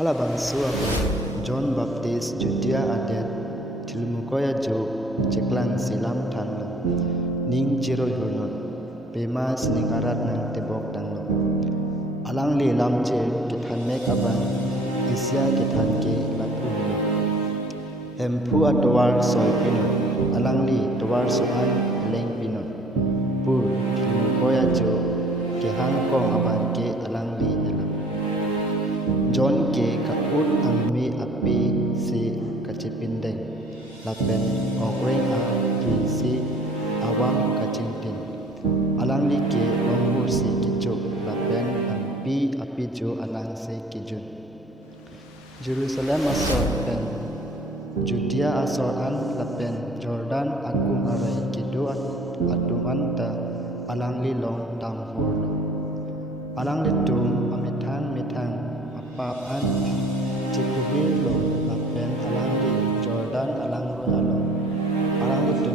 Alabang suap John Baptist Judea adet Tilmukoya jo Ceklang silam tanlo Ning jiro yunut Pemas ningarat nang tebok tanglo Alang li lamje kithan mek abang Isya kithan ke lapun Empu atwar soy pino Alang li tawar soan eleng pino Pur Tilmukoya jo Kehang kong abang ke alang li elam John ke kaut angmi api si kacipindeng lapen okreng a pri si awam kacingtin alang li ke longbur si kicuk lapen ampi api jo alang si kijun Jerusalem asor pen Judea asor an lapen Jordan agung arai kidu aduman ta alang li long damhur alang li tum amitang mitang apaan cikubir lo lapen alang di Jordan alang royalo alang itu